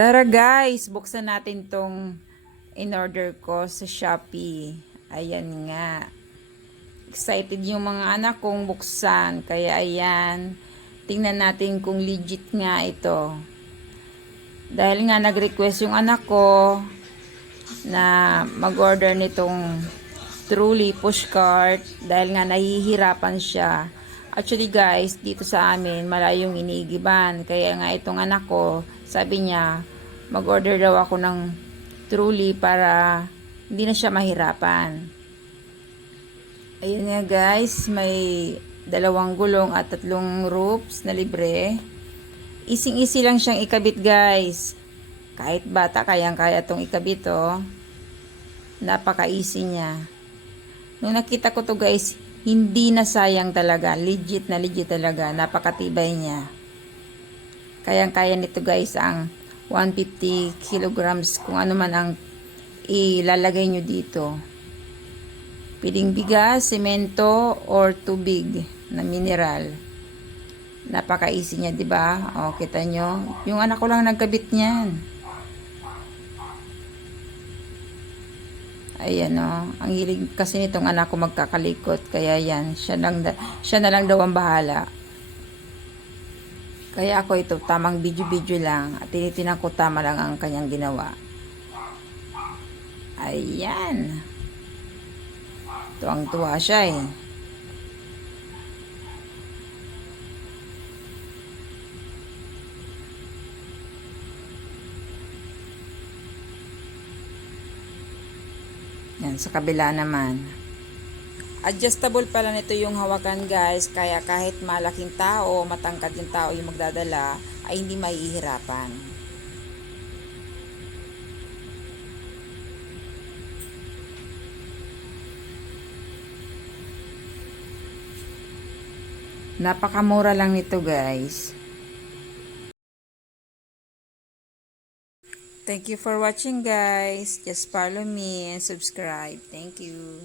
Tara guys, buksan natin tong in-order ko sa Shopee. Ayan nga. Excited yung mga anak kong buksan. Kaya ayan, tingnan natin kung legit nga ito. Dahil nga nag-request yung anak ko na mag-order nitong truly pushcart dahil nga nahihirapan siya. Actually guys, dito sa amin malayong iniigiban. Kaya nga itong anak ko, sabi niya, mag-order daw ako ng truly para hindi na siya mahirapan. Ayun nga guys, may 2 gulong at 3 ropes na libre. Ising-isi lang siyang ikabit guys. Kahit bata, kayang-kaya itong ikabit oh. Napaka-easy niya. Nung nakita ko to guys, hindi na sayang talaga. Legit talaga. Napakatibay niya. Kayang-kaya nito guys ang 150 kilograms kung ano man ang ilalagay nyo dito. Pwedeng bigas, semento, or tubig na mineral. Napaka-easy niya, di ba? O, kita nyo? Yung anak ko lang nagkabit niyan. Ayan o. Ang hilig kasi nitong anak ko magkakalikot. Kaya yan, siya na lang daw ang bahala. Kaya ako ito, tamang video-video lang. At tinitinan ko tama lang ang kanyang ginawa. Ayan. Tuwang-tuwa siya eh. Yan, sa kabila naman. Adjustable pala nito yung hawakan guys, kaya kahit malaking tao, matangkad yung tao yung magdadala, ay hindi mahihirapan. Napakamura lang nito guys. Thank you for watching guys. Just follow me and subscribe. Thank you.